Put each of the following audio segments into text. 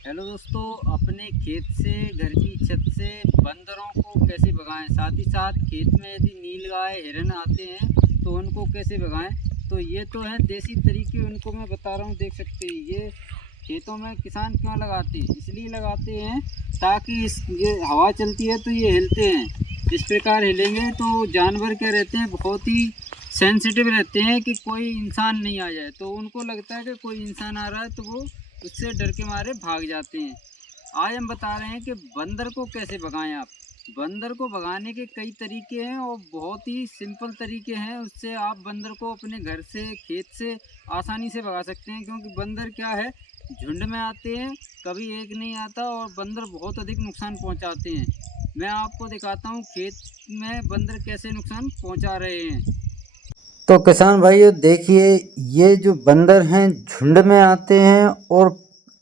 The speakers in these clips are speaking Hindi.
हेलो दोस्तों, अपने खेत से, घर की छत से बंदरों को कैसे भगाएं, साथ ही साथ खेत में यदि नीलगाय हिरन आते हैं तो उनको कैसे भगाएं। तो ये तो है देसी तरीके, उनको मैं बता रहा हूँ। देख सकते हैं, ये खेतों में किसान क्यों लगाते हैं, इसलिए लगाते हैं ताकि ये हवा चलती है तो ये हिलते हैं। इस प्रकार हिलेंगे तो जानवर क्या रहते हैं, बहुत ही सेंसिटिव रहते हैं कि कोई इंसान नहीं आ जाए। तो उनको लगता है कि कोई इंसान आ रहा है तो वो उससे डर के मारे भाग जाते हैं। आज हम बता रहे हैं कि बंदर को कैसे भगाएं आप। बंदर को भगाने के कई तरीके हैं और बहुत ही सिंपल तरीके हैं। उससे आप बंदर को अपने घर से, खेत से आसानी से भगा सकते हैं, क्योंकि बंदर क्या है, झुंड में आते हैं, कभी एक नहीं आता और बंदर बहुत अधिक नुकसान पहुंचाते हैं। मैं आपको दिखाता हूं खेत में बंदर कैसे नुकसान पहुंचा रहे हैं। तो किसान भाइयों देखिए, ये जो बंदर हैं झुंड में आते हैं और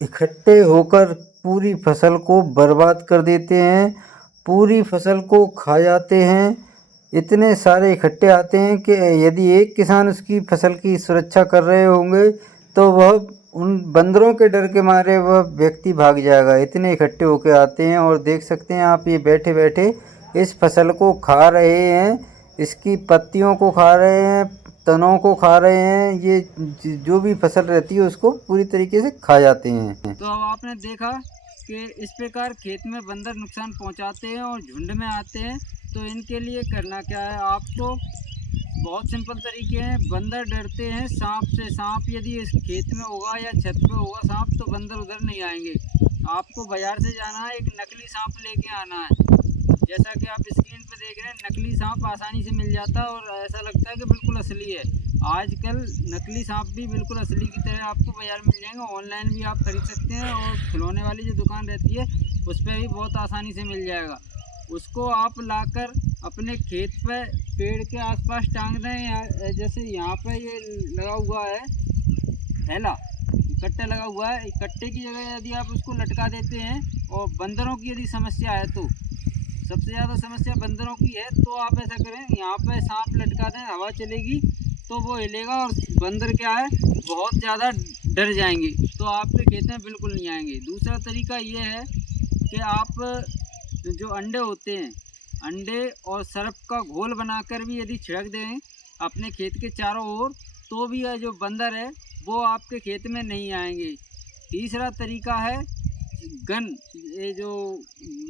इकट्ठे होकर पूरी फसल को बर्बाद कर देते हैं, पूरी फसल को खा जाते हैं। इतने सारे इकट्ठे आते हैं कि यदि एक किसान उसकी फसल की सुरक्षा कर रहे होंगे तो वह उन बंदरों के डर के मारे वह व्यक्ति भाग जाएगा। इतने इकट्ठे होकर आते हैं और देख सकते हैं आप, ये बैठे बैठे इस फसल को खा रहे हैं, इसकी पत्तियों को खा रहे हैं, तनों को खा रहे हैं। ये जो भी फसल रहती है उसको पूरी तरीके से खा जाते हैं। तो अब आपने देखा कि इस प्रकार खेत में बंदर नुकसान पहुंचाते हैं और झुंड में आते हैं। तो इनके लिए करना क्या है आपको, बहुत सिंपल तरीके हैं। बंदर डरते हैं सांप से। सांप यदि इस खेत में होगा या छत पे होगा सांप, तो बंदर उधर नहीं आएंगे। आपको बाजार से जाना है, एक नकली सांप लेके आना है। जैसा कि आप स्क्रीन पे देख रहे हैं, नकली सांप आसानी से मिल जाता है और ऐसा लगता है कि बिल्कुल असली है। आजकल नकली सांप भी बिल्कुल असली की तरह आपको बाजार में मिल जाएंगे। ऑनलाइन भी आप खरीद सकते हैं और खिलौने वाली जो दुकान रहती है उस पर भी बहुत आसानी से मिल जाएगा। उसको आप लाकर अपने खेत पे पेड़ के आसपास टांग दें, या जैसे यहाँ पे ये लगा हुआ है थैला, कट्टा लगा हुआ है, कट्टे की जगह यदि आप उसको लटका देते हैं और बंदरों की यदि समस्या है, तो सबसे ज़्यादा समस्या बंदरों की है, तो आप ऐसा करें, यहाँ पे सांप लटका दें, हवा चलेगी तो वो हिलेगा और बंदर क्या है, बहुत ज़्यादा डर जाएंगे, तो आपके खेत में बिल्कुल नहीं आएंगे। दूसरा तरीका ये है कि आप जो अंडे होते हैं, अंडे और सर्फ का घोल बनाकर भी यदि छिड़क दें अपने खेत के चारों ओर, तो भी यह जो बंदर है वो आपके खेत में नहीं आएंगे। तीसरा तरीका है गन। ये जो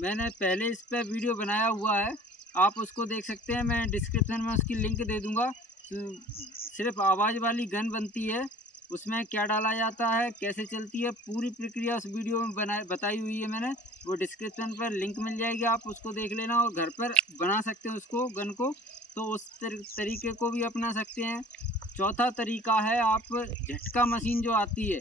मैंने पहले इस पर वीडियो बनाया हुआ है, आप उसको देख सकते हैं, मैं डिस्क्रिप्शन में उसकी लिंक दे दूंगा। सिर्फ आवाज़ वाली गन बनती है, उसमें क्या डाला जाता है, कैसे चलती है, पूरी प्रक्रिया उस वीडियो में बताई हुई है मैंने। वो डिस्क्रिप्शन पर लिंक मिल जाएगी, आप उसको देख लेना और घर पर बना सकते हैं उसको, गन को। तो उस तरीके को भी अपना सकते हैं। चौथा तरीका है, आप झटका मशीन जो आती है,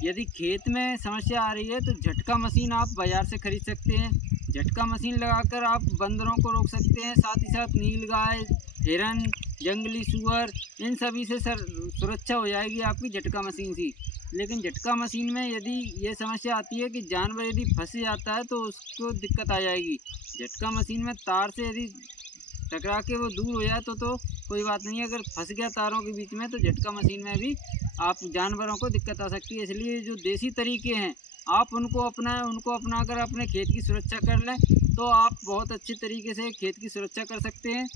यदि खेत में समस्या आ रही है तो झटका मशीन आप बाज़ार से खरीद सकते हैं। झटका मशीन लगाकर आप बंदरों को रोक सकते हैं, साथ ही साथ नीलगाय, हिरन, जंगली सूअर, इन सभी से सुरक्षा हो जाएगी आपकी झटका मशीन से। लेकिन झटका मशीन में यदि ये समस्या आती है कि जानवर यदि फंस जाता है तो उसको दिक्कत आ जाएगी। झटका मशीन में तार से यदि टकरा के वो दूर हो जाए तो कोई बात नहीं है, अगर फंस गया तारों के बीच में तो झटका मशीन में भी आप जानवरों को दिक्कत आ सकती है। इसलिए जो देसी तरीके हैं आप उनको अपनाएं, उनको अपनाकर अपने खेत की सुरक्षा कर लें, तो आप बहुत अच्छे तरीके से खेत की सुरक्षा कर सकते हैं।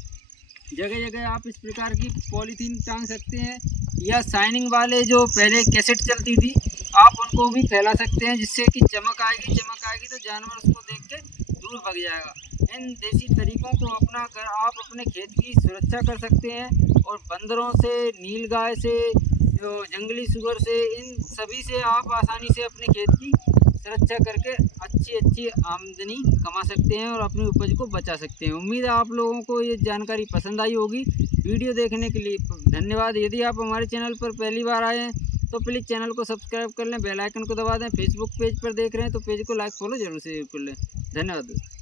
जगह जगह आप इस प्रकार की पॉलीथीन टांग सकते हैं, या शाइनिंग वाले जो पहले कैसेट चलती थी आप उनको भी फैला सकते हैं, जिससे कि चमक आएगी तो जानवर उसको देख के दूर भाग जाएगा। इन देसी तरीकों को अपना कर आप अपने खेत की सुरक्षा कर सकते हैं और बंदरों से, नीलगाय से, जो जंगली सुअर से, इन सभी से आप आसानी से अपने खेत की सुरक्षा करके अच्छी आमदनी कमा सकते हैं और अपनी उपज को बचा सकते हैं। उम्मीद है आप लोगों को ये जानकारी पसंद आई होगी। वीडियो देखने के लिए धन्यवाद। यदि आप हमारे चैनल पर पहली बार आए हैं तो प्लीज़ चैनल को सब्सक्राइब कर लें, बेल आइकन को दबा दें। फेसबुक पेज पर देख रहे हैं तो पेज को लाइक फॉलो जरूर से कर लें। धन्यवाद दोस्तों।